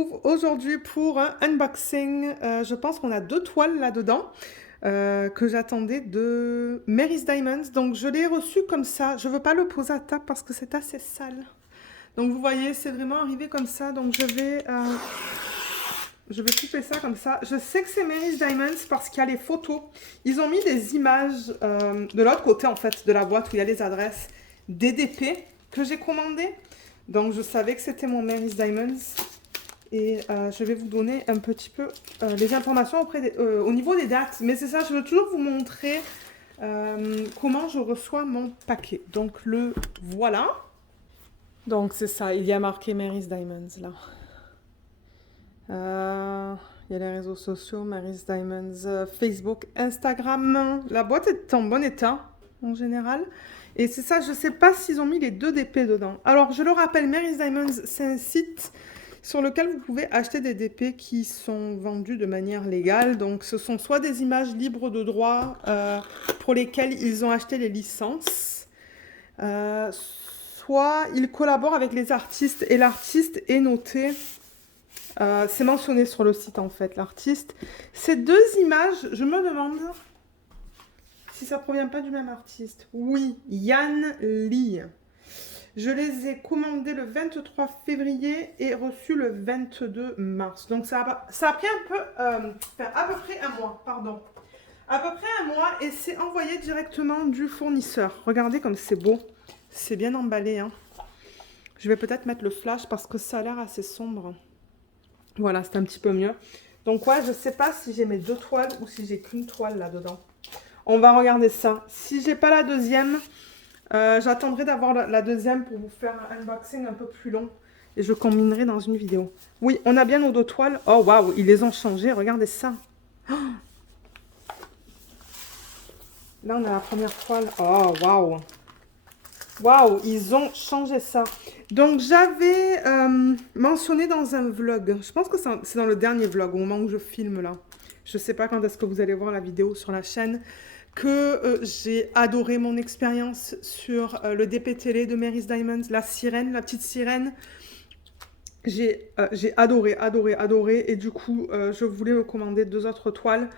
retrouve aujourd'hui pour un unboxing. Je pense qu'on a deux toiles là-dedans que j'attendais de Mary's Diamonds. Donc je l'ai reçu comme ça. Je ne veux pas le poser à table parce que c'est assez sale. Donc vous voyez, c'est vraiment arrivé comme ça. Donc je vais couper ça comme ça. Je sais que c'est Mary's Diamonds parce qu'il y a les photos. Ils ont mis des images de l'autre côté en fait de la boîte où il y a les adresses des DP que j'ai commandées. Donc je savais que c'était mon Mary's Diamonds. Et je vais vous donner un petit peu les informations au niveau des dates. Mais c'est ça, je veux toujours vous montrer comment je reçois mon paquet. Donc le voilà. Donc c'est ça, il y a marqué Mary's Diamonds là. Il y a les réseaux sociaux, Mary's Diamonds, Facebook, Instagram. La boîte est en bon état en général. Et c'est ça, je ne sais pas s'ils ont mis les 2 DP dedans. Alors je le rappelle, Mary's Diamonds, c'est un site sur lequel vous pouvez acheter des DP qui sont vendus de manière légale. Donc ce sont soit des images libres de droit pour lesquelles ils ont acheté les licences, soit ils collaborent avec les artistes et l'artiste est noté. C'est mentionné sur le site en fait, l'artiste. Ces 2 images, je me demande si ça provient pas du même artiste. Oui, Yan Lee. Je les ai commandés le 23 février et reçus le 22 mars. Donc ça a pris à peu près un mois, pardon. À peu près un mois et c'est envoyé directement du fournisseur. Regardez comme c'est beau. C'est bien emballé, hein. Je vais peut-être mettre le flash parce que ça a l'air assez sombre. Voilà, c'est un petit peu mieux. Donc ouais, je ne sais pas si j'ai mes 2 toiles ou si j'ai qu'une toile là-dedans. On va regarder ça. Si j'ai pas la deuxième, j'attendrai d'avoir la deuxième pour vous faire un unboxing un peu plus long. Et je combinerai dans une vidéo. Oui, on a bien nos 2 toiles. Oh waouh, ils les ont changées. Regardez ça. Oh, là, on a la première toile. Oh waouh. Waouh, ils ont changé ça. Donc, j'avais mentionné dans un vlog, je pense que c'est dans le dernier vlog, au moment où je filme là. Je ne sais pas quand est-ce que vous allez voir la vidéo sur la chaîne, que j'ai adoré mon expérience sur le DP télé de Mary's Diamonds, la sirène, la petite sirène. J'ai adoré, adoré, adoré. Et du coup, je voulais me commander 2 autres toiles.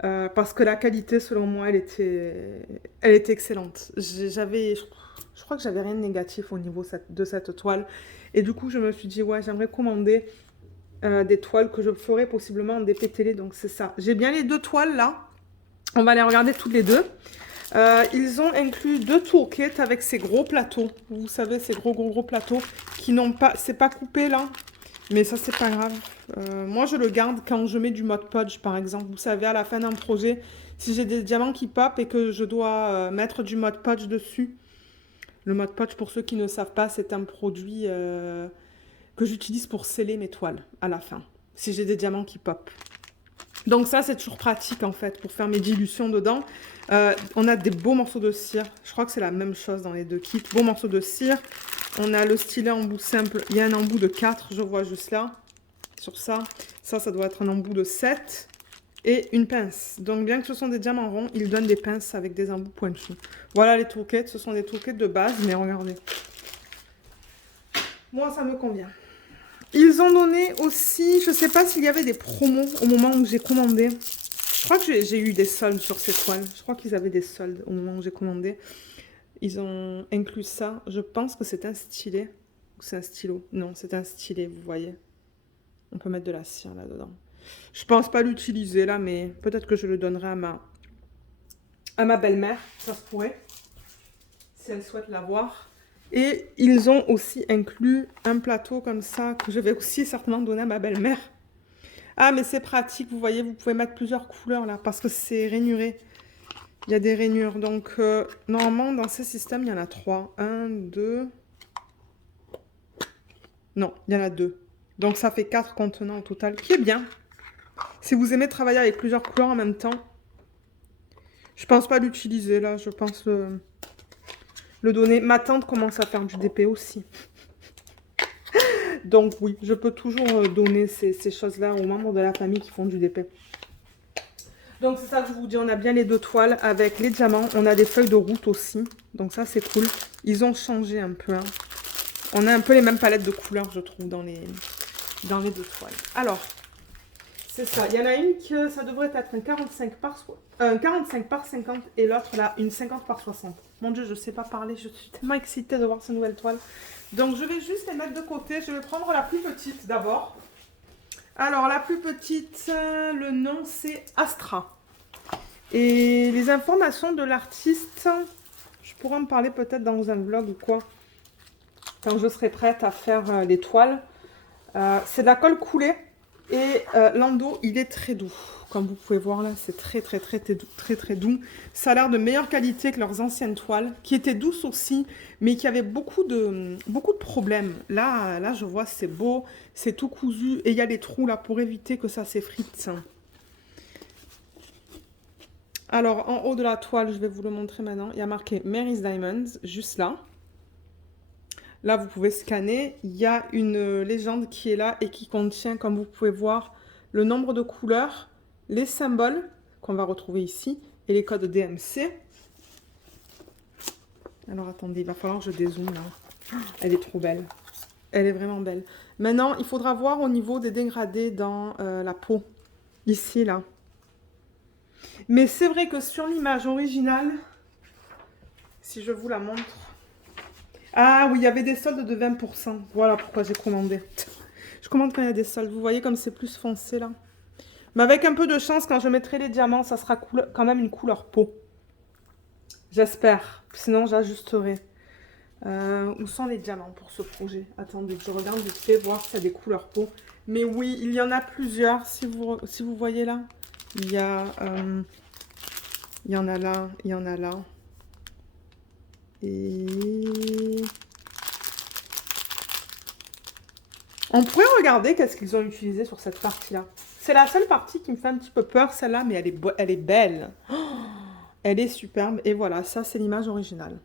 Parce que la qualité, selon moi, elle était excellente. Je crois que j'avais rien de négatif au niveau de cette toile. Et du coup, je me suis dit, ouais, j'aimerais commander des toiles que je ferais possiblement en DP télé. Donc, c'est ça. J'ai bien les 2 toiles là. On va les regarder toutes les 2. Ils ont inclus 2 toolkits avec ces gros plateaux. Vous savez, ces gros plateaux qui n'ont pas... C'est pas coupé là. Mais ça, c'est pas grave. Moi, je le garde quand je mets du Mod Podge, par exemple. Vous savez, à la fin d'un projet, si j'ai des diamants qui pop et que je dois mettre du Mod Podge dessus. Le Mod Podge, pour ceux qui ne savent pas, c'est un produit que j'utilise pour sceller mes toiles à la fin. Si j'ai des diamants qui pop. Donc ça, c'est toujours pratique, en fait, pour faire mes dilutions dedans. On a des beaux morceaux de cire. Je crois que c'est la même chose dans les 2 kits. Beaux morceaux de cire. On a le stylet embout simple. Il y a un embout de 4, je vois juste là. Sur ça. Ça doit être un embout de 7. Et une pince. Donc, bien que ce sont des diamants ronds, ils donnent des pinces avec des embouts pointus. Voilà les toolkits. Ce sont des toolkits de base, mais regardez. Moi, ça me convient. Ils ont donné aussi... Je ne sais pas s'il y avait des promos au moment où j'ai commandé. Je crois que j'ai eu des soldes sur ces toiles. Je crois qu'ils avaient des soldes au moment où j'ai commandé. Ils ont inclus ça. Je pense que c'est un stylet. Ou c'est un stylo. Non, c'est un stylet, vous voyez. On peut mettre de la cire là-dedans. Je pense pas l'utiliser là, mais peut-être que je le donnerai à ma belle-mère. Ça se pourrait. Si elle souhaite l'avoir. Et ils ont aussi inclus un plateau comme ça, que je vais aussi certainement donner à ma belle-mère. Ah, mais c'est pratique, vous voyez, vous pouvez mettre plusieurs couleurs là, parce que c'est rainuré. Il y a des rainures. Donc, normalement, dans ces systèmes, il y en a 3. 1, 2... Non, il y en a 2. Donc, ça fait 4 contenants au total, qui est bien. Si vous aimez travailler avec plusieurs couleurs en même temps, je pense pas l'utiliser, là. Je pense le donner. Ma tante commence à faire du DP aussi. Donc, oui, je peux toujours donner ces choses-là aux membres de la famille qui font du DP. Donc c'est ça que je vous dis, on a bien les 2 toiles avec les diamants. On a des feuilles de route aussi, donc ça c'est cool. Ils ont changé un peu, hein. On a un peu les mêmes palettes de couleurs, je trouve, dans dans les deux toiles. Alors, c'est ça. Il y en a une que ça devrait être un 45 par 50 et l'autre là, une 50 par 60. Mon Dieu, je ne sais pas parler. Je suis tellement excitée de voir ces nouvelles toiles. Donc, je vais juste les mettre de côté. Je vais prendre la plus petite d'abord. Alors, la plus petite, le nom c'est Astra. Et les informations de l'artiste, je pourrais en parler peut-être dans un vlog ou quoi. Quand je serai prête à faire les toiles. C'est de la colle coulée. Et l'endos, il est très doux. Comme vous pouvez voir là, c'est très doux. Ça a l'air de meilleure qualité que leurs anciennes toiles, qui étaient douces aussi, mais qui avaient beaucoup de problèmes. Là, je vois, c'est beau, c'est tout cousu, et il y a des trous là pour éviter que ça s'effrite. Alors, en haut de la toile, je vais vous le montrer maintenant. Il y a marqué Mary's Diamonds, juste là. Là, vous pouvez scanner. Il y a une légende qui est là et qui contient, comme vous pouvez voir, le nombre de couleurs, les symboles qu'on va retrouver ici et les codes DMC. Alors, attendez, il va falloir que je dézoome là. Elle est trop belle. Elle est vraiment belle. Maintenant, il faudra voir au niveau des dégradés dans la peau. Ici, là. Mais c'est vrai que sur l'image originale, si je vous la montre... Ah oui, il y avait des soldes de 20%. Voilà pourquoi j'ai commandé. Je commande quand il y a des soldes. Vous voyez comme c'est plus foncé là. Mais avec un peu de chance, quand je mettrai les diamants, ça sera quand même une couleur peau. J'espère. Sinon, j'ajusterai. Où sont les diamants pour ce projet? Attendez, je regarde vite fait, voir s'il y a des couleurs peau. Mais oui, il y en a plusieurs. Si vous voyez là, il y en a là, il y en a là. Et on pourrait regarder qu'est-ce qu'ils ont utilisé sur cette partie-là. C'est la seule partie qui me fait un petit peu peur, celle-là, mais elle est belle. Oh, elle est superbe. Et voilà, ça, c'est l'image originale.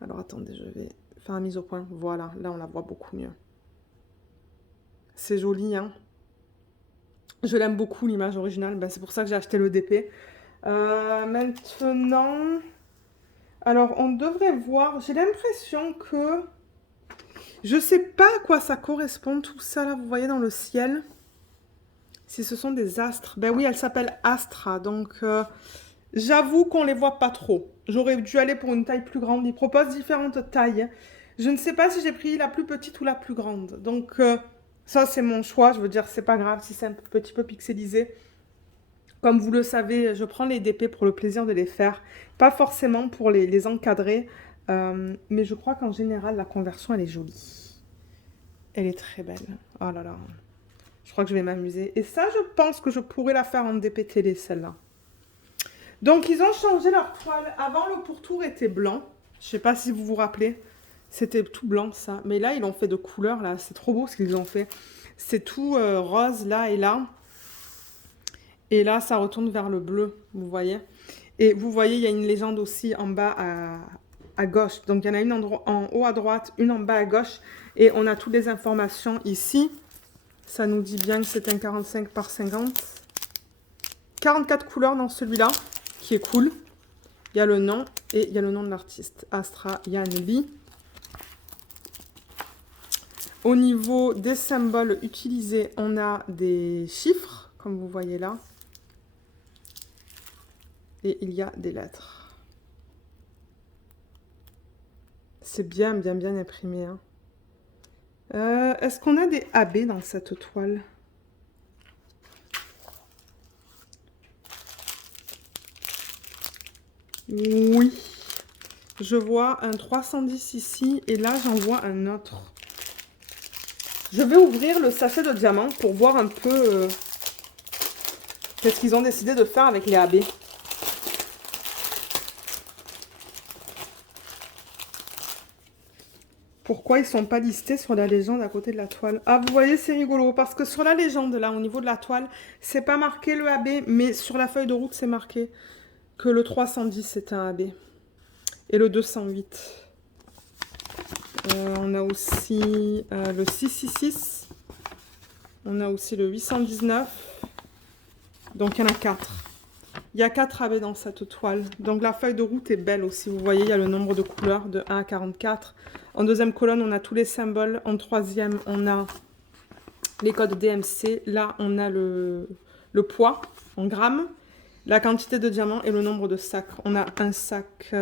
Alors, attendez, je vais faire une mise au point. Voilà, là, on la voit beaucoup mieux. C'est joli, hein. Je l'aime beaucoup, l'image originale. Ben, c'est pour ça que j'ai acheté le DP. Maintenant... Alors, on devrait voir... J'ai l'impression que... Je sais pas à quoi ça correspond, tout ça, là, vous voyez, dans le ciel. Si ce sont des astres. Ben oui, elle s'appelle Astra, donc... j'avoue qu'on les voit pas trop. J'aurais dû aller pour une taille plus grande. Ils proposent différentes tailles. Je ne sais pas si j'ai pris la plus petite ou la plus grande. Donc, ça, c'est mon choix. Je veux dire, c'est pas grave si c'est un petit peu pixelisé. Comme vous le savez, je prends les DP pour le plaisir de les faire. Pas forcément pour les encadrer. Mais je crois qu'en général, la conversion, elle est jolie. Elle est très belle. Oh là là. Je crois que je vais m'amuser. Et ça, je pense que je pourrais la faire en DP télé, celle-là. Donc, ils ont changé leur toile. Avant, le pourtour était blanc. Je ne sais pas si vous vous rappelez. C'était tout blanc, ça. Mais là, ils l'ont fait de couleur, là. C'est trop beau ce qu'ils ont fait. C'est tout rose, là et là. Et là, ça retourne vers le bleu, vous voyez. Et vous voyez, il y a une légende aussi en bas à gauche. Donc, il y en a une en haut à droite, une en bas à gauche. Et on a toutes les informations ici. Ça nous dit bien que c'est un 45 par 50. 44 couleurs dans celui-là, qui est cool. Il y a le nom et il y a le nom de l'artiste. Astra Yan Lee. Au niveau des symboles utilisés, on a des chiffres, comme vous voyez là. Et il y a des lettres. C'est bien imprimé. Hein. Est-ce qu'on a des AB dans cette toile? Oui. Je vois un 310 ici et là j'en vois un autre. Je vais ouvrir le sachet de diamants pour voir un peu qu'est-ce qu'ils ont décidé de faire avec les AB. Pourquoi ils ne sont pas listés sur la légende à côté de la toile? Ah, vous voyez, c'est rigolo, parce que sur la légende, là, au niveau de la toile, c'est pas marqué le AB, mais sur la feuille de route, c'est marqué que le 310, c'est un AB. Et le 208. On a aussi le 666. On a aussi le 819. Donc, il y en a 4. Il y a 4 AB dans cette toile. Donc, la feuille de route est belle aussi. Vous voyez, il y a le nombre de couleurs de 1 à 44. En deuxième colonne, on a tous les symboles. En troisième, on a les codes DMC. Là, on a le poids en grammes, la quantité de diamants et le nombre de sacs. On a un sac,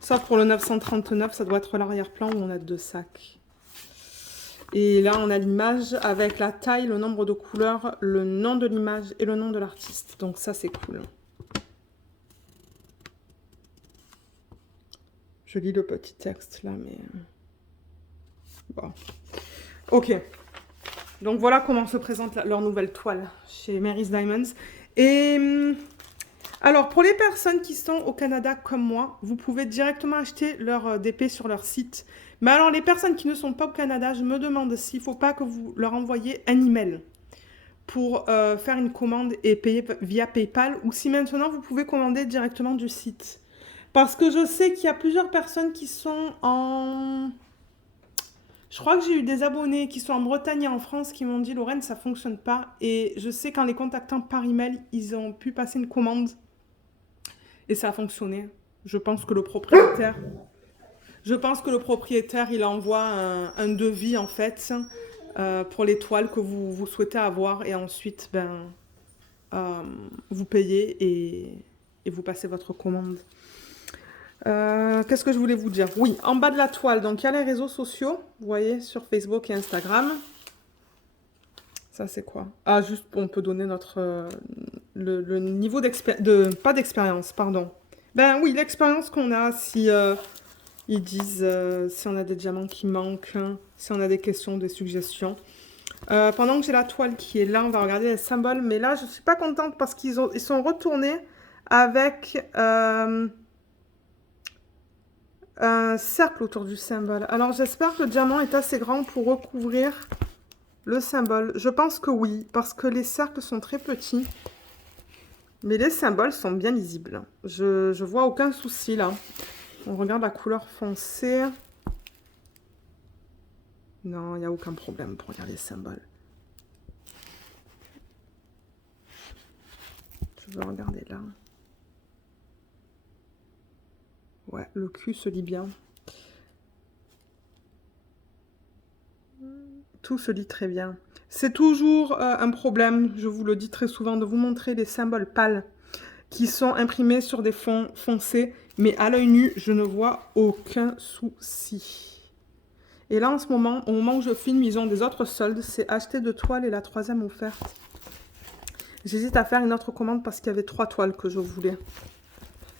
sauf pour le 939, ça doit être l'arrière-plan où on a 2 sacs. Et là, on a l'image avec la taille, le nombre de couleurs, le nom de l'image et le nom de l'artiste. Donc ça, c'est cool. Je lis le petit texte là, mais... Bon. Ok. Donc voilà comment se présente leur nouvelle toile chez Mary's Diamonds. Et alors, pour les personnes qui sont au Canada comme moi, vous pouvez directement acheter leur DP sur leur site. Mais alors, les personnes qui ne sont pas au Canada, je me demande s'il ne faut pas que vous leur envoyiez un email pour faire une commande et payer via PayPal, ou si maintenant vous pouvez commander directement du site. Parce que je sais qu'il y a plusieurs personnes qui sont en... Je crois que j'ai eu des abonnés qui sont en Bretagne et en France qui m'ont dit « Lorraine, ça ne fonctionne pas ». Et je sais qu'en les contactant par email, ils ont pu passer une commande et ça a fonctionné. Je pense que le propriétaire... il envoie un devis en fait pour les toiles que vous souhaitez avoir et ensuite vous payez et vous passez votre commande. Qu'est-ce que je voulais vous dire? Oui, en bas de la toile, donc il y a les réseaux sociaux, vous voyez, sur Facebook et Instagram. Ça, c'est quoi? Ah, juste, on peut donner notre le niveau pas d'expérience, pardon. Ben oui, l'expérience qu'on a, si ils disent si on a des diamants qui manquent, hein, si on a des questions, des suggestions. Pendant que j'ai la toile qui est là, on va regarder les symboles. Mais là, je ne suis pas contente parce qu'ils sont retournés avec... un cercle autour du symbole. Alors, j'espère que le diamant est assez grand pour recouvrir le symbole. Je pense que oui, parce que les cercles sont très petits. Mais les symboles sont bien lisibles. Je vois aucun souci, là. On regarde la couleur foncée. Non, il n'y a aucun problème pour regarder les symboles. Je vais regarder là. Ouais, le cul se lit bien. Tout se lit très bien. C'est toujours un problème, je vous le dis très souvent, de vous montrer les symboles pâles qui sont imprimés sur des fonds foncés. Mais à l'œil nu, je ne vois aucun souci. Et là, en ce moment, au moment où je filme, ils ont des autres soldes. C'est acheter 2 toiles et la 3e offerte. J'hésite à faire une autre commande parce qu'il y avait 3 toiles que je voulais.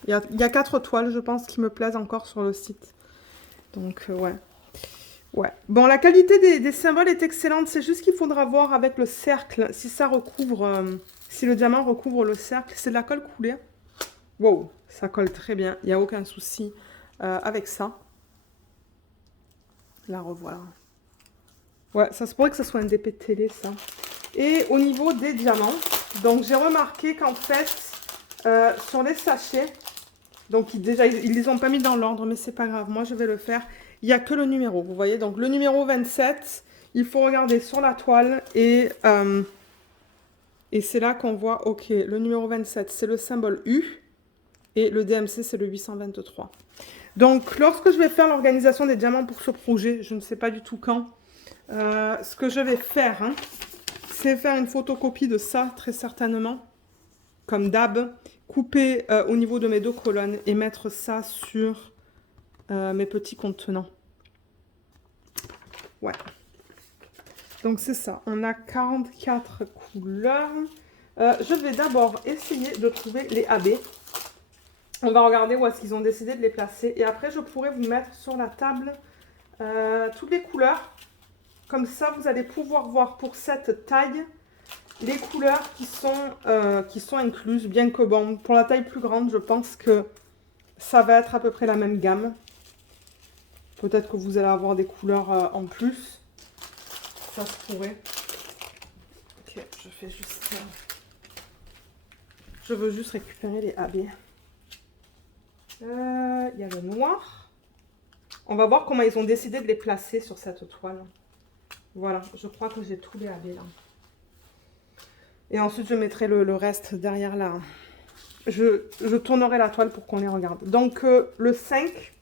Il y a 4 toiles, je pense, qui me plaisent encore sur le site. Donc, ouais. Ouais. Bon, la qualité des symboles est excellente. C'est juste qu'il faudra voir avec le cercle, si ça recouvre... si le diamant recouvre le cercle. C'est de la colle coulée. Wow, ça colle très bien. Il n'y a aucun souci avec ça. La revoilà. Ouais, ça se pourrait que ce soit un DP télé, ça. Et au niveau des diamants, donc j'ai remarqué qu'en fait, sur les sachets... Donc, déjà, ils les ont pas mis dans l'ordre, mais c'est pas grave. Moi, je vais le faire. Il n'y a que le numéro, vous voyez. Donc, le numéro 27, il faut regarder sur la toile. Et c'est là qu'on voit, ok, le numéro 27, c'est le symbole U. Et le DMC, c'est le 823. Donc, lorsque je vais faire l'organisation des diamants pour ce projet, je ne sais pas du tout quand, ce que je vais faire, hein, c'est faire une photocopie de ça, très certainement, comme d'hab. Couper au niveau de mes 2 colonnes et mettre ça sur mes petits contenants. Ouais. Donc c'est ça. On a 44 couleurs. Je vais d'abord essayer de trouver les AB. On va regarder où est-ce qu'ils ont décidé de les placer. Et après, je pourrais vous mettre sur la table toutes les couleurs. Comme ça, vous allez pouvoir voir pour cette taille... les couleurs qui sont incluses, bien que bon, pour la taille plus grande, je pense que ça va être à peu près la même gamme. Peut-être que vous allez avoir des couleurs en plus. Ça se pourrait. Ok, je fais juste... je veux juste récupérer les AB. Il y a le noir. On va voir comment ils ont décidé de les placer sur cette toile. Voilà, je crois que j'ai tous les AB là. Et ensuite, je mettrai le reste derrière là. Je tournerai la toile pour qu'on les regarde. Donc, le 5,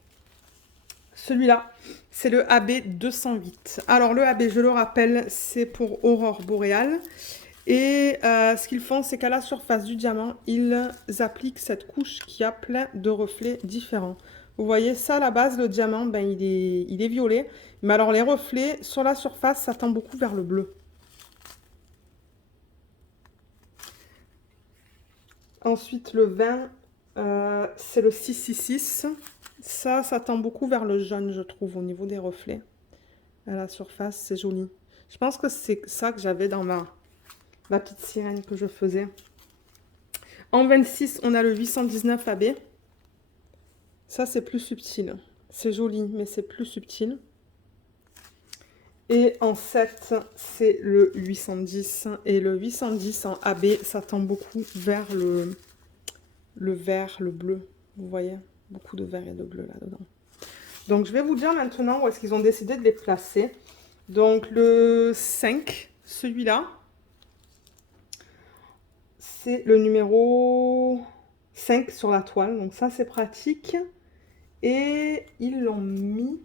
Celui-là, c'est le AB 208. Alors, le AB, je le rappelle, c'est pour aurore boréale. Et ce qu'ils font, c'est qu'à la surface du diamant, ils appliquent cette couche qui a plein de reflets différents. Vous voyez, ça, à la base, le diamant, ben, il est violet. Mais alors, les reflets, sur la surface, ça tend beaucoup vers le bleu. Ensuite, le 20, c'est le 666. Ça tend beaucoup vers le jaune, je trouve, au niveau des reflets. À la surface, c'est joli. Je pense que c'est ça que j'avais dans ma petite sirène que je faisais. En 26, on a le 819 AB. Ça, c'est plus subtil. C'est joli, mais c'est plus subtil. Et en 7, c'est le 810. Et le 810 en AB, ça tend beaucoup vers le vert, le bleu. Vous voyez? Beaucoup de vert et de bleu là-dedans. Donc, je vais vous dire maintenant où est-ce qu'ils ont décidé de les placer. Donc, le 5, celui-là, c'est le numéro 5 sur la toile. Donc, ça, c'est pratique. Et ils l'ont mis...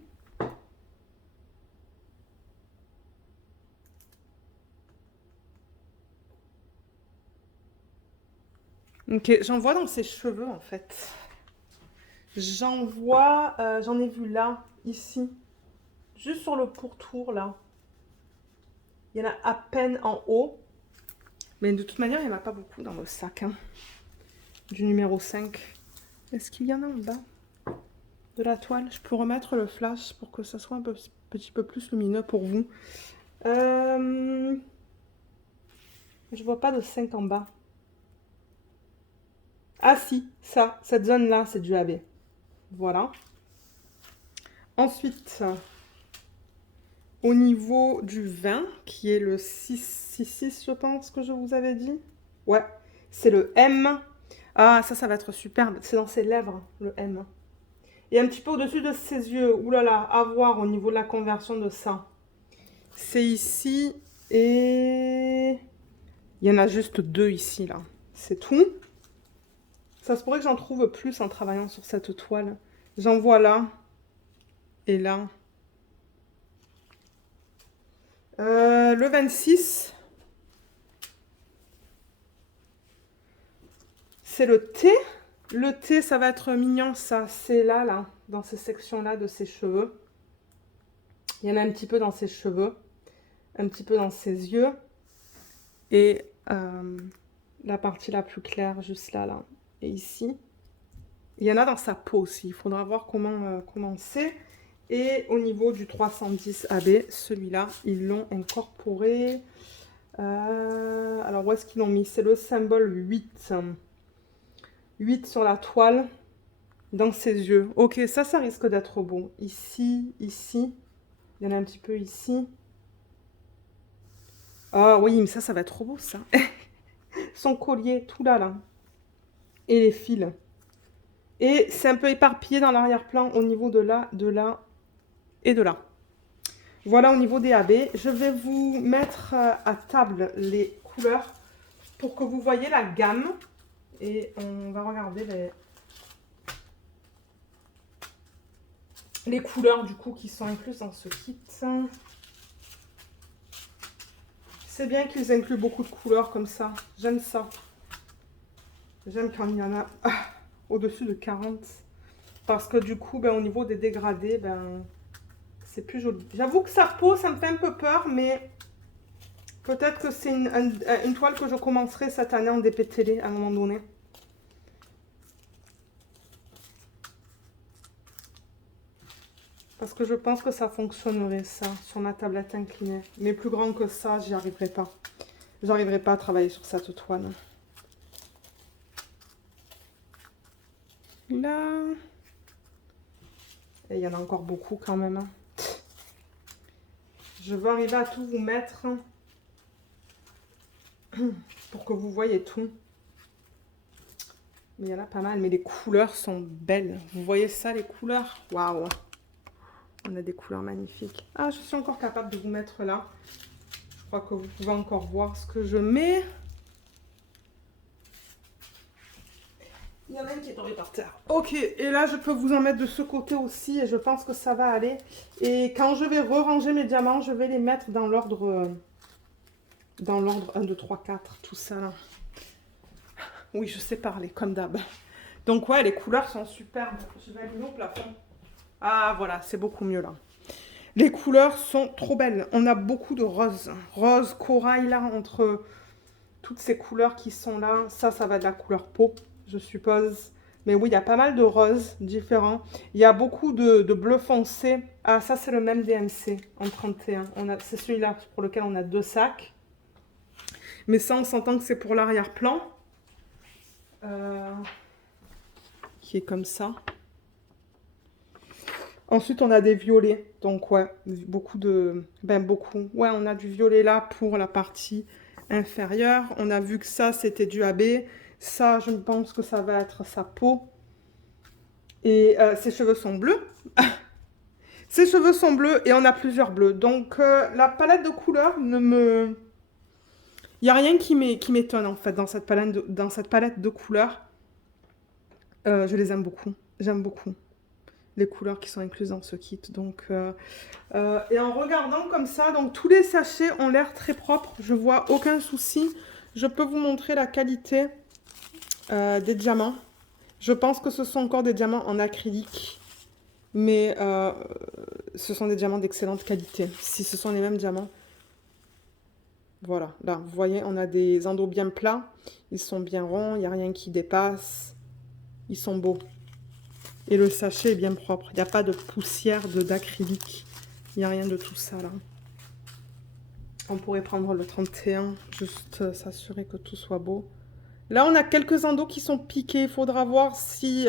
Ok, j'en vois dans ses cheveux, en fait. J'en ai vu là, ici. Juste sur le pourtour, là. Il y en a à peine en haut. Mais de toute manière, il n'y en a pas beaucoup dans le sac. Hein, du numéro 5. Est-ce qu'il y en a en bas de la toile? Je peux remettre le flash pour que ça soit un petit peu plus lumineux pour vous. Je vois pas de 5 en bas. Ah si, ça, cette zone-là, c'est du AB. Voilà. Ensuite, au niveau du 20, qui est le 666, je pense que je vous avais dit. Ouais, c'est le M. Ah, ça va être superbe. C'est dans ses lèvres, le M. Et un petit peu au-dessus de ses yeux. Ouh là là, à voir au niveau de la conversion de ça. C'est ici et... Il y en a juste 2 ici, là. C'est tout. Ça se pourrait que j'en trouve plus en travaillant sur cette toile. J'en vois là et là. Le 26, c'est le T. Le T, ça va être mignon, ça. C'est là, dans ces sections-là de ses cheveux. Il y en a un petit peu dans ses cheveux, un petit peu dans ses yeux. Et la partie la plus claire, juste là, et ici. Il y en a dans sa peau aussi. Il faudra voir comment c'est. Et au niveau du 310 AB, celui-là, ils l'ont incorporé. Alors, où est-ce qu'ils l'ont mis? C'est le symbole 8. 8 sur la toile, dans ses yeux. Ok, ça risque d'être beau. Ici, ici. Il y en a un petit peu ici. Ah oui, mais ça va être trop beau, ça. Son collier, tout là. Et les fils. Et c'est un peu éparpillé dans l'arrière-plan au niveau de là et de là. Voilà au niveau des AB. Je vais vous mettre à table les couleurs pour que vous voyez la gamme. Et on va regarder les couleurs du coup qui sont incluses dans ce kit. C'est bien qu'ils incluent beaucoup de couleurs comme ça. J'aime ça. J'aime quand il y en a au-dessus de 40. Parce que du coup, au niveau des dégradés, c'est plus joli. J'avoue que sa peau, ça me fait un peu peur, mais peut-être que c'est une toile que je commencerai cette année en dépétélé à un moment donné. Parce que je pense que ça fonctionnerait, ça, sur ma tablette inclinée. Mais plus grand que ça, j'y arriverai pas. J'arriverai pas à travailler sur cette toile. Là. Et il y en a encore beaucoup quand même. Hein. Je veux arriver à tout vous mettre pour que vous voyez tout. Mais il y en a pas mal. Mais les couleurs sont belles. Vous voyez ça, les couleurs? Waouh! On a des couleurs magnifiques. Ah, je suis encore capable de vous mettre là. Je crois que vous pouvez encore voir ce que je mets. Il y en a une qui est tombée par terre. Ok, et là je peux vous en mettre de ce côté aussi et je pense que ça va aller. Et quand je vais re-ranger mes diamants, je vais les mettre dans l'ordre 1, 2, 3, 4, tout ça là. Oui, je sais parler, comme d'hab. Donc ouais, les couleurs sont superbes. Je vais allumer au plafond. Ah voilà, c'est beaucoup mieux là. Les couleurs sont trop belles. On a beaucoup de rose. Rose, corail là, entre toutes ces couleurs qui sont là. Ça va de la couleur peau, je suppose. Mais oui, il y a pas mal de roses différents. Il y a beaucoup de bleu foncé. Ah, ça c'est le même DMC en 31. C'est celui-là pour lequel on a 2 sacs. Mais ça, on s'entend que c'est pour l'arrière-plan. Qui est comme ça. Ensuite, on a des violets. Donc, ouais, beaucoup de... Ben, beaucoup. Ouais, on a du violet là pour la partie inférieure. On a vu que ça, c'était du AB. Ça, je pense que ça va être sa peau. Et ses cheveux sont bleus. Ses cheveux sont bleus et on a plusieurs bleus. Donc, la palette de couleurs ne me... Il n'y a rien qui m'étonne, en fait, dans cette palette de couleurs. Je les aime beaucoup. J'aime beaucoup les couleurs qui sont incluses dans ce kit. Donc, et en regardant comme ça, donc tous les sachets ont l'air très propres. Je vois aucun souci. Je peux vous montrer la qualité des diamants. Je pense que ce sont encore des diamants en acrylique. Mais ce sont des diamants d'excellente qualité. Si ce sont les mêmes diamants. Voilà, là, vous voyez, on a des endos bien plats. Ils sont bien ronds, il n'y a rien qui dépasse. Ils sont beaux. Et le sachet est bien propre. Il n'y a pas de poussière d'acrylique. Il n'y a rien de tout ça, là. On pourrait prendre le 31, juste s'assurer que tout soit beau. Là, on a quelques endos qui sont piqués. Il faudra voir si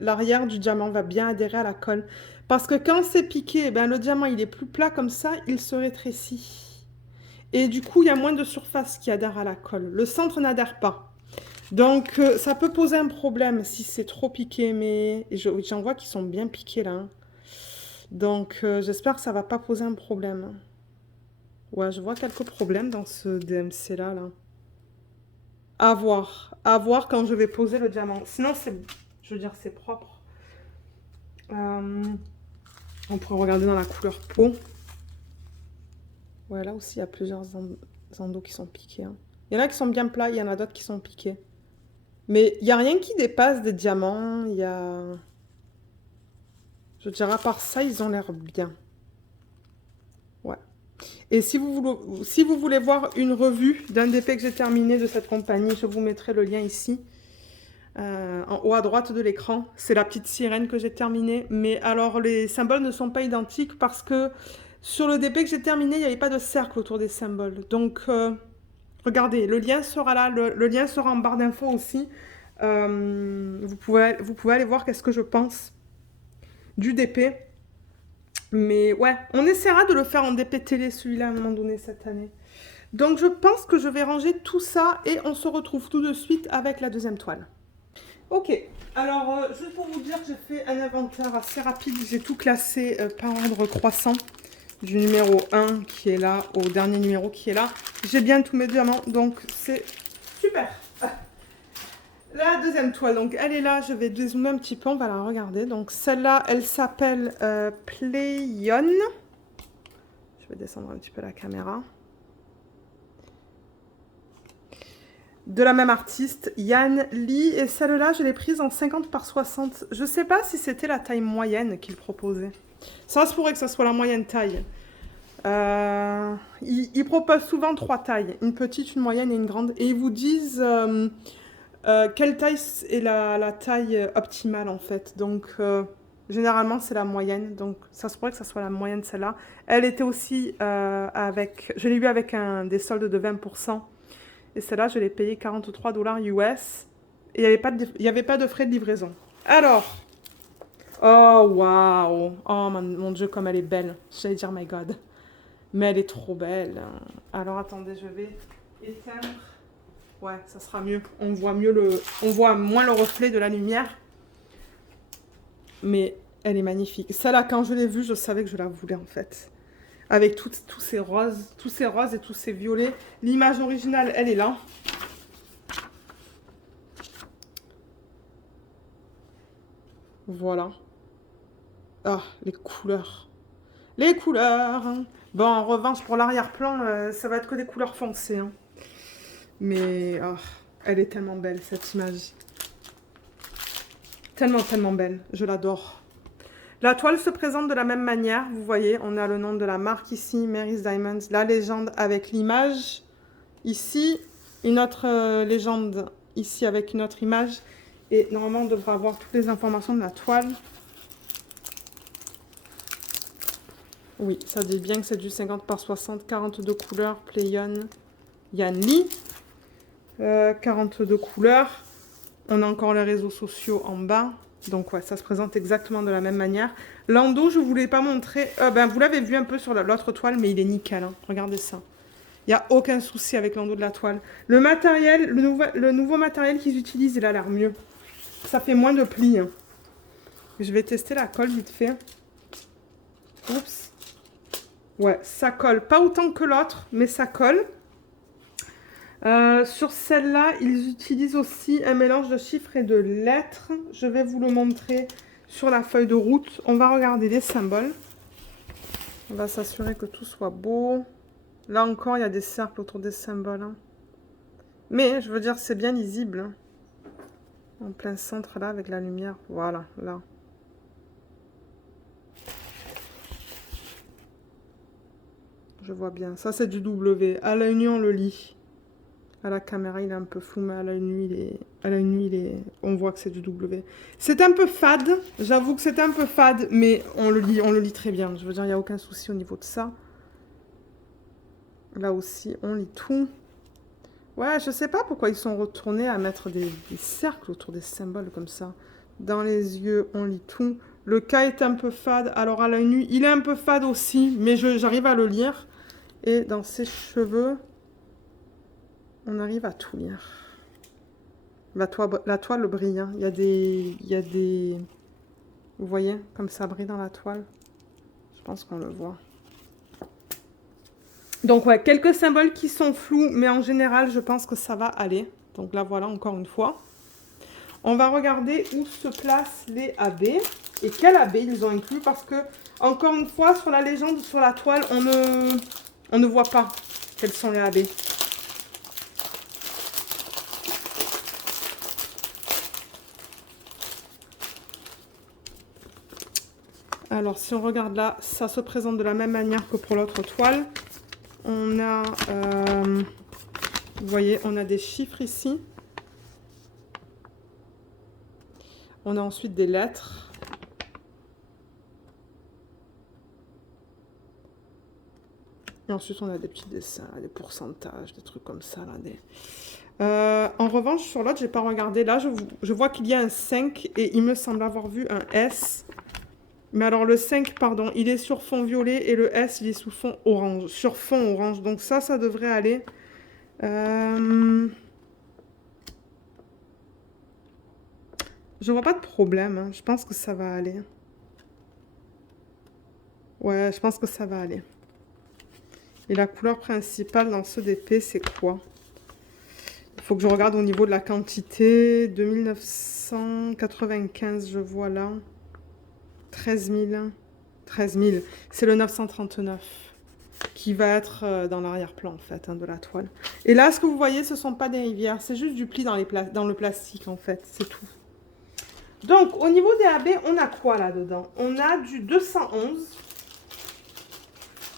l'arrière du diamant va bien adhérer à la colle. Parce que quand c'est piqué, ben, le diamant, il est plus plat comme ça, il se rétrécit. Et du coup, il y a moins de surface qui adhère à la colle. Le centre n'adhère pas. Donc, ça peut poser un problème si c'est trop piqué, mais j'en vois qui sont bien piqués là. Hein. Donc, j'espère que ça va pas poser un problème. Ouais, je vois quelques problèmes dans ce DMC là. À voir quand je vais poser le diamant. Sinon, je veux dire, c'est propre. On pourrait regarder dans la couleur peau. Ouais, là aussi, il y a plusieurs endos qui sont piqués. Hein. Il y en a qui sont bien plats, il y en a d'autres qui sont piqués. Mais il n'y a rien qui dépasse des diamants. Il y a... Je dirais, à part ça, ils ont l'air bien. Ouais. Et si vous voulez voir une revue d'un DP que j'ai terminé de cette compagnie, je vous mettrai le lien ici. En haut à droite de l'écran. C'est la petite sirène que j'ai terminée. Mais alors, les symboles ne sont pas identiques parce que sur le DP que j'ai terminé, il n'y avait pas de cercle autour des symboles. Donc, regardez, le lien sera là. Le lien sera en barre d'infos aussi. Vous pouvez aller voir qu'est-ce que je pense du DP. Mais ouais, on essaiera de le faire en DP télé, celui-là, à un moment donné, cette année. Donc, je pense que je vais ranger tout ça et on se retrouve tout de suite avec la deuxième toile. Ok, alors, juste pour vous dire, j'ai fait un inventaire assez rapide. J'ai tout classé par ordre croissant. Du numéro 1 qui est là au dernier numéro qui est là. J'ai bien tous mes diamants, donc c'est super. La deuxième toile, donc elle est là, je vais dézoomer un petit peu, on va la regarder. Donc celle-là, elle s'appelle Playon. Je vais descendre un petit peu la caméra. De la même artiste, Yan Lee. Et celle-là, je l'ai prise en 50 par 60. Je ne sais pas si c'était la taille moyenne qu'il proposait. Ça se pourrait que ce soit la moyenne taille. Ils proposent souvent 3 tailles. Une petite, une moyenne et une grande. Et ils vous disent... quelle taille est la taille optimale en fait. Donc généralement c'est la moyenne, donc ça se pourrait que ça soit la moyenne celle-là. Elle était aussi avec, je l'ai eu avec des soldes de 20%, et celle-là je l'ai payé 43 $ US, et il n'y avait pas de frais de livraison. Alors, oh waouh, oh mon dieu comme elle est belle, j'allais dire my god, mais elle est trop belle. Alors attendez, je vais éteindre. Ouais, ça sera mieux. On voit moins le reflet de la lumière. Mais elle est magnifique. Celle-là, quand je l'ai vue, je savais que je la voulais en fait. Avec tous ces roses et tous ces violets. L'image originale, elle est là. Voilà. Ah, les couleurs. Les couleurs. Bon, en revanche, pour l'arrière-plan, ça va être que des couleurs foncées. Hein. Mais ah, elle est tellement belle, cette image. Tellement, tellement belle. Je l'adore. La toile se présente de la même manière. Vous voyez, on a le nom de la marque ici, Mary's Diamonds. La légende avec l'image. Ici, une autre légende ici avec une autre image. Et normalement, on devrait avoir toutes les informations de la toile. Oui, ça dit bien que c'est du 50 par 60, 42 couleurs, Playon, Yanli. 42 couleurs. On a encore les réseaux sociaux en bas. Donc ouais, ça se présente exactement de la même manière. L'endos, je ne vous l'ai pas montré. Vous l'avez vu un peu sur l'autre toile, mais il est nickel. Hein. Regardez ça. Il n'y a aucun souci avec l'endos de la toile. Le matériel, le nouveau matériel qu'ils utilisent, il a l'air mieux. Ça fait moins de plis. Hein. Je vais tester la colle vite fait. Oups. Ouais, ça colle. Pas autant que l'autre, mais ça colle. Sur celle-là, ils utilisent aussi un mélange de chiffres et de lettres. Je vais vous le montrer sur la feuille de route. On va regarder les symboles. On va s'assurer que tout soit beau. Là encore, il y a des cercles autour des symboles. Hein. Mais, je veux dire, c'est bien lisible. Hein. En plein centre, là, avec la lumière. Voilà, là. Je vois bien. Ça, c'est du W. À l'œil nu, on le lit. À la caméra, il est un peu flou, mais à l'œil nu, on voit que c'est du W. C'est un peu fade. J'avoue que c'est un peu fade, mais on le lit très bien. Je veux dire, il n'y a aucun souci au niveau de ça. Là aussi, on lit tout. Ouais, je sais pas pourquoi ils sont retournés à mettre des cercles autour des symboles comme ça. Dans les yeux, on lit tout. Le K est un peu fade. Alors, à l'œil nu, il est un peu fade aussi, mais j'arrive à le lire. Et dans ses cheveux... On arrive à tout lire. La toile brille. Hein. Il y a des... Vous voyez, comme ça brille dans la toile. Je pense qu'on le voit. Donc, ouais, quelques symboles qui sont flous, mais en général, je pense que ça va aller. Donc là, voilà, encore une fois. On va regarder où se placent les AB. Et quel AB ils ont inclus. Parce que, encore une fois, sur la légende, sur la toile, on ne voit pas quels sont les AB. Alors, si on regarde là, ça se présente de la même manière que pour l'autre toile. On a, vous voyez, on a des chiffres ici. On a ensuite des lettres. Et ensuite, on a des petits dessins, des pourcentages, des trucs comme ça. Là, en revanche, sur l'autre, je n'ai pas regardé. Là, je vois qu'il y a un 5 et il me semble avoir vu un S. Mais alors, le 5, pardon, il est sur fond violet et le S, il est sous fond orange. Sur fond orange. Donc ça devrait aller. Je vois pas de problème. Hein. Je pense que ça va aller. Ouais, je pense que ça va aller. Et la couleur principale dans ce DP, c'est quoi? Il faut que je regarde au niveau de la quantité. 2995, je vois là. 13 000. 13 000. C'est le 939 qui va être dans l'arrière-plan, en fait, hein, de la toile. Et là, ce que vous voyez, ce ne sont pas des rivières. C'est juste du pli dans le plastique, en fait. C'est tout. Donc, au niveau des AB, on a quoi là-dedans? On a du 211.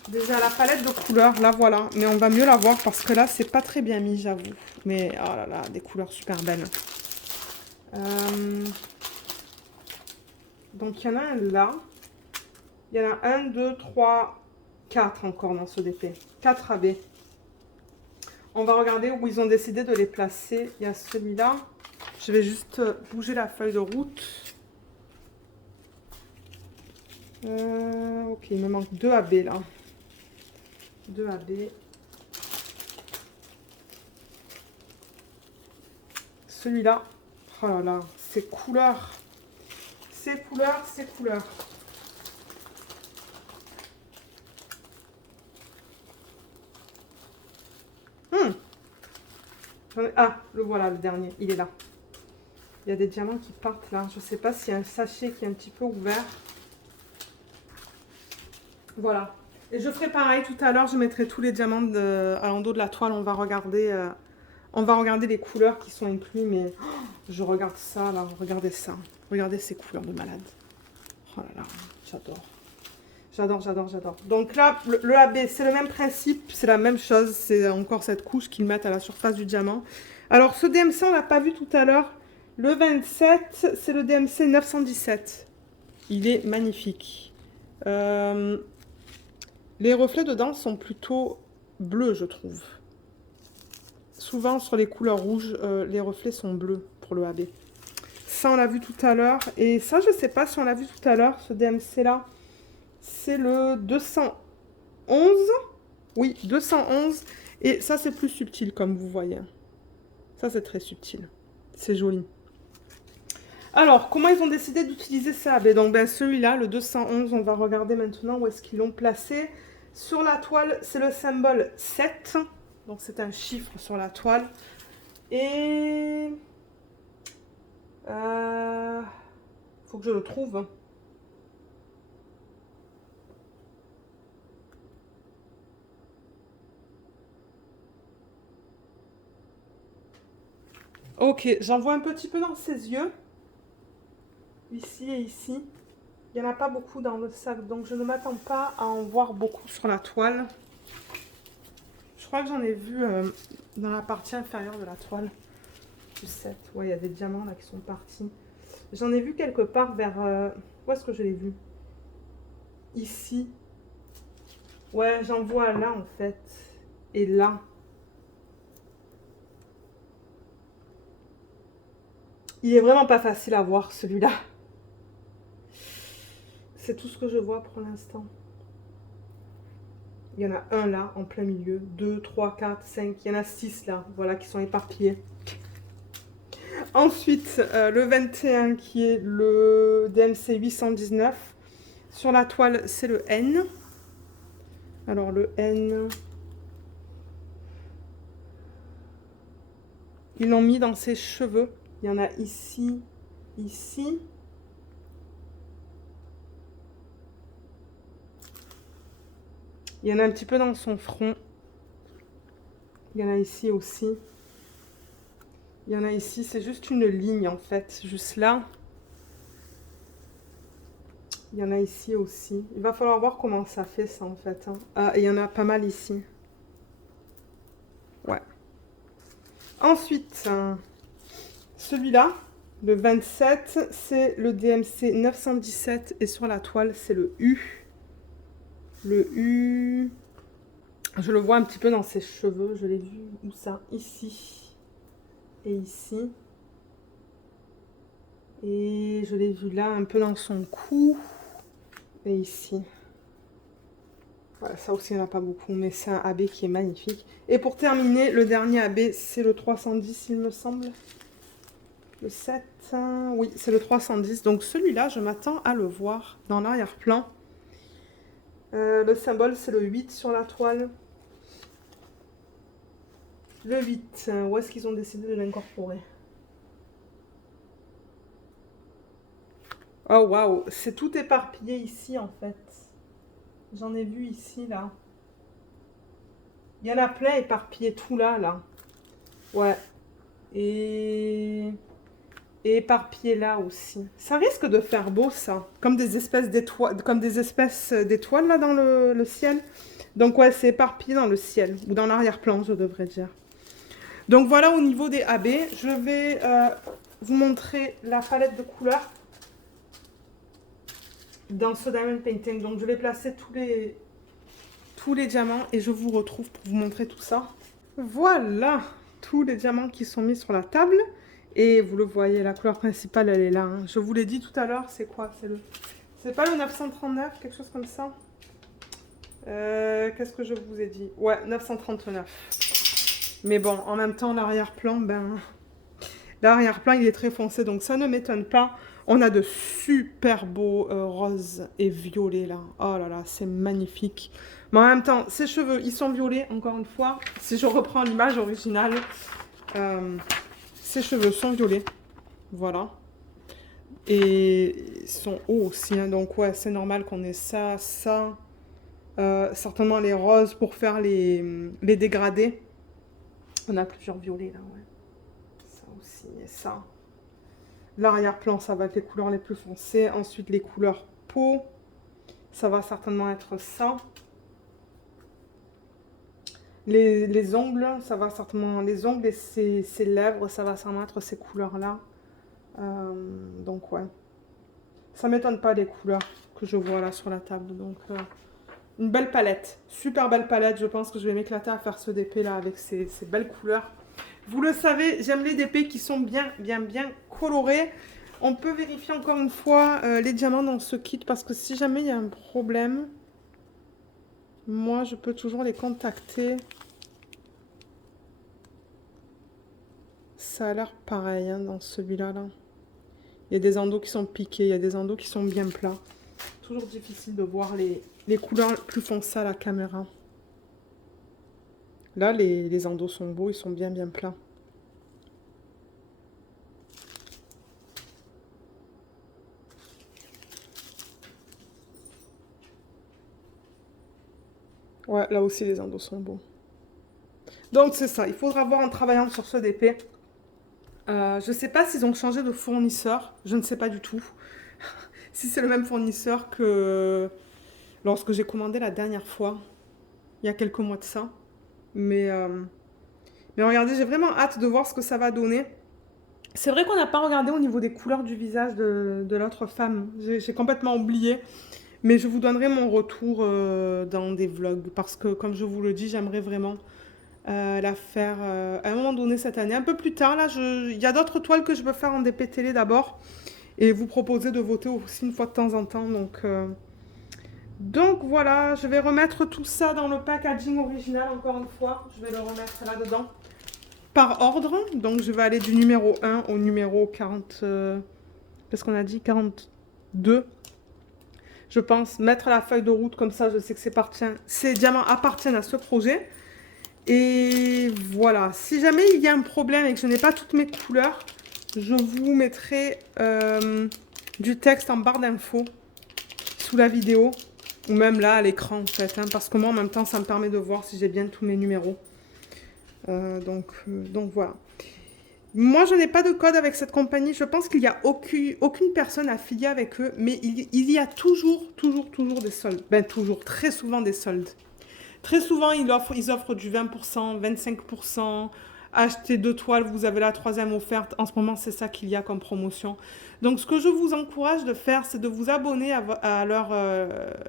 Déjà, la palette de couleurs, là, voilà. Mais on va mieux la voir parce que là, c'est pas très bien mis, j'avoue. Mais, oh là là, des couleurs super belles. Donc, il y en a un là. Il y en a 1, 2, 3, 4 encore dans ce DP. 4 AB. On va regarder où ils ont décidé de les placer. Il y a celui-là. Je vais juste bouger la feuille de route. Ok, il me manque 2 AB là. 2 AB. Celui-là. Oh là là, ces couleurs. Ces couleurs, ces couleurs. Ah, le voilà, le dernier. Il est là. Il y a des diamants qui partent là. Je ne sais pas s'il y a un sachet qui est un petit peu ouvert. Voilà. Et je ferai pareil tout à l'heure. Je mettrai tous les diamants à l'endos de la toile. On va regarder les couleurs qui sont incluses. Mais oh, je regarde ça là. Regardez ça. Regardez ces couleurs de malade. Oh là là, j'adore. J'adore, j'adore, j'adore. Donc là, le AB, c'est le même principe. C'est la même chose. C'est encore cette couche qu'ils mettent à la surface du diamant. Alors, ce DMC, on l'a pas vu tout à l'heure. Le 27, c'est le DMC 917. Il est magnifique. Les reflets dedans sont plutôt bleus, je trouve. Souvent, sur les couleurs rouges, les reflets sont bleus pour le AB. Ça, on l'a vu tout à l'heure. Et ça, je ne sais pas si on l'a vu tout à l'heure, ce DMC-là. C'est le 211. Oui, 211. Et ça, c'est plus subtil, comme vous voyez. Ça, c'est très subtil. C'est joli. Alors, comment ils ont décidé d'utiliser ça? Donc, ben, celui-là, le 211, on va regarder maintenant où est-ce qu'ils l'ont placé. Sur la toile, c'est le symbole 7. Donc, c'est un chiffre sur la toile. Et... faut que je le trouve. Ok, j'en vois un petit peu dans ses yeux. Ici et ici. Il n'y en a pas beaucoup dans le sac, donc je ne m'attends pas à en voir beaucoup sur la toile. Je crois que j'en ai vu dans la partie inférieure de la toile. Du 7. Ouais, il y a des diamants là qui sont partis. J'en ai vu quelque part vers... où est-ce que je l'ai vu? Ici. Ouais, j'en vois là en fait. Et là. Il est vraiment pas facile à voir celui-là. C'est tout ce que je vois pour l'instant. Il y en a un là, en plein milieu. 2, 3, 4, 5. Il y en a 6 là, voilà, qui sont éparpillés. Ensuite, le 21 qui est le DMC 819. Sur la toile, c'est le N. Alors le N... Ils l'ont mis dans ses cheveux. Il y en a ici, ici. Il y en a un petit peu dans son front. Il y en a ici aussi. Il y en a ici, c'est juste une ligne en fait, juste là. Il y en a ici aussi. Il va falloir voir comment ça fait ça en fait. Hein. Ah, il y en a pas mal ici. Ouais. Ensuite, celui-là, le 27, c'est le DMC 917 et sur la toile, c'est le U. Le U, je le vois un petit peu dans ses cheveux. Je l'ai vu où ça? Ici et ici. Et je l'ai vu là, un peu dans son cou. Et ici. Voilà, ça aussi, il n'y en a pas beaucoup, mais c'est un AB qui est magnifique. Et pour terminer, le dernier AB, c'est le 310, il me semble. Le 7, oui, c'est le 310. Donc celui-là, je m'attends à le voir dans l'arrière-plan. Le symbole, c'est le 8 sur la toile. Le 8, où est-ce qu'ils ont décidé de l'incorporer? Oh, waouh, c'est tout éparpillé ici, en fait. J'en ai vu ici, là. Il y en a plein éparpillés tout là, là. Ouais. Et éparpillé là aussi. Ça risque de faire beau, ça. Comme des espèces d'étoiles, là, dans le ciel. Donc, ouais, c'est éparpillé dans le ciel. Ou dans l'arrière-plan, je devrais dire. Donc, voilà au niveau des AB. Je vais vous montrer la palette de couleurs dans ce Diamond Painting. Donc, je vais placer tous les diamants et je vous retrouve pour vous montrer tout ça. Voilà tous les diamants qui sont mis sur la table. Et vous le voyez, la couleur principale, elle est là. Hein. Je vous l'ai dit tout à l'heure, c'est quoi? C'est pas le 939, quelque chose comme ça? Qu'est-ce que je vous ai dit? Ouais, 939. Mais bon, en même temps, l'arrière-plan, l'arrière-plan, il est très foncé, donc ça ne m'étonne pas. On a de super beaux roses et violets, là. Oh là là, c'est magnifique. Mais en même temps, ses cheveux, ils sont violets, encore une fois. Si je reprends l'image originale, ses cheveux sont violets. Voilà. Et ils sont hauts aussi, hein. Donc ouais, c'est normal qu'on ait ça, ça. Certainement les roses pour faire les dégradés. On a plusieurs violets là, ouais. Ça aussi, et ça. L'arrière-plan, ça va être les couleurs les plus foncées. Ensuite, les couleurs peau. Ça va certainement être ça. Les ongles, ça va certainement... Les ongles et ses lèvres, ça va certainement être ces couleurs-là. Donc ouais. Ça m'étonne pas les couleurs que je vois là sur la table. Donc une belle palette. Super belle palette. Je pense que je vais m'éclater à faire ce DP là avec ces belles couleurs. Vous le savez, j'aime les DP qui sont bien colorés. On peut vérifier encore une fois les diamants dans ce kit parce que si jamais il y a un problème, moi je peux toujours les contacter. Ça a l'air pareil hein, dans celui-là. Là. Il y a des endos qui sont piqués, il y a des endos qui sont bien plats. Toujours difficile de voir les couleurs plus foncées à la caméra. Là, les endos sont beaux, ils sont bien plats. Ouais, là aussi, les endos sont beaux. Donc, c'est ça. Il faudra voir en travaillant sur ce DP. Je ne sais pas s'ils ont changé de fournisseur. Je ne sais pas du tout. Si c'est le même fournisseur que lorsque j'ai commandé la dernière fois. Il y a quelques mois de ça. Mais regardez, j'ai vraiment hâte de voir ce que ça va donner. C'est vrai qu'on n'a pas regardé au niveau des couleurs du visage de l'autre femme. J'ai complètement oublié. Mais je vous donnerai mon retour dans des vlogs. Parce que, comme je vous le dis, j'aimerais vraiment la faire à un moment donné cette année. Un peu plus tard, là, il y a d'autres toiles que je veux faire en DP télé d'abord. Et vous proposer de voter aussi une fois de temps en temps. Donc voilà, je vais remettre tout ça dans le packaging original encore une fois. Je vais le remettre là-dedans. Par ordre, donc je vais aller du numéro 1 au numéro 40... qu'est-ce qu'on a dit 42. Je pense mettre la feuille de route comme ça, je sais que ces diamants appartiennent à ce projet. Et voilà, si jamais il y a un problème et que je n'ai pas toutes mes couleurs, je vous mettrai du texte en barre d'infos sous la vidéo. Ou même là à l'écran en fait, hein, parce que moi en même temps ça me permet de voir si j'ai bien tous mes numéros. Donc voilà. Moi je n'ai pas de code avec cette compagnie, je pense qu'il n'y a aucune personne affiliée avec eux, mais il y a toujours des soldes. Ben toujours, très souvent des soldes. Très souvent ils offrent du 20%, 25%. Achetez 2 toiles, vous avez la 3e offerte. En ce moment, c'est ça qu'il y a comme promotion. Donc, ce que je vous encourage de faire, c'est de vous abonner à leur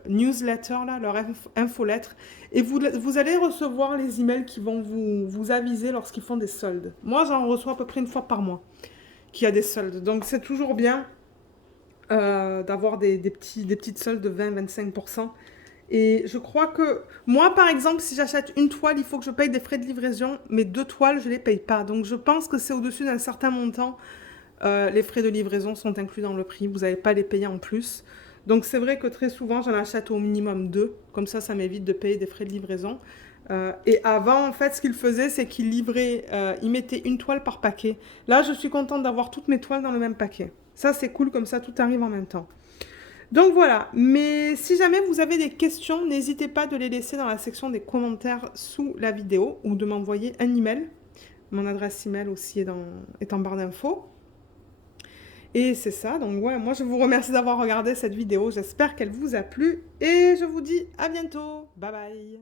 newsletter, là, leur infolettre. Et vous allez recevoir les emails qui vont vous aviser lorsqu'ils font des soldes. Moi, j'en reçois à peu près une fois par mois qu'il y a des soldes. Donc, c'est toujours bien d'avoir des petites soldes de 20-25%. Et je crois que moi, par exemple, si j'achète une toile, il faut que je paye des frais de livraison, mais 2 toiles, je ne les paye pas. Donc je pense que c'est au-dessus d'un certain montant. Les frais de livraison sont inclus dans le prix, vous n'allez pas les payer en plus. Donc c'est vrai que très souvent, j'en achète au minimum 2. Comme ça m'évite de payer des frais de livraison. Et avant, en fait, ce qu'ils faisaient, c'est qu'ils livraient, ils mettaient une toile par paquet. Là, je suis contente d'avoir toutes mes toiles dans le même paquet. Ça, c'est cool, comme ça, tout arrive en même temps. Donc voilà, mais si jamais vous avez des questions, n'hésitez pas de les laisser dans la section des commentaires sous la vidéo ou de m'envoyer un email. Mon adresse email aussi est en barre d'infos. Et c'est ça, donc ouais, moi je vous remercie d'avoir regardé cette vidéo, j'espère qu'elle vous a plu et je vous dis à bientôt, bye bye.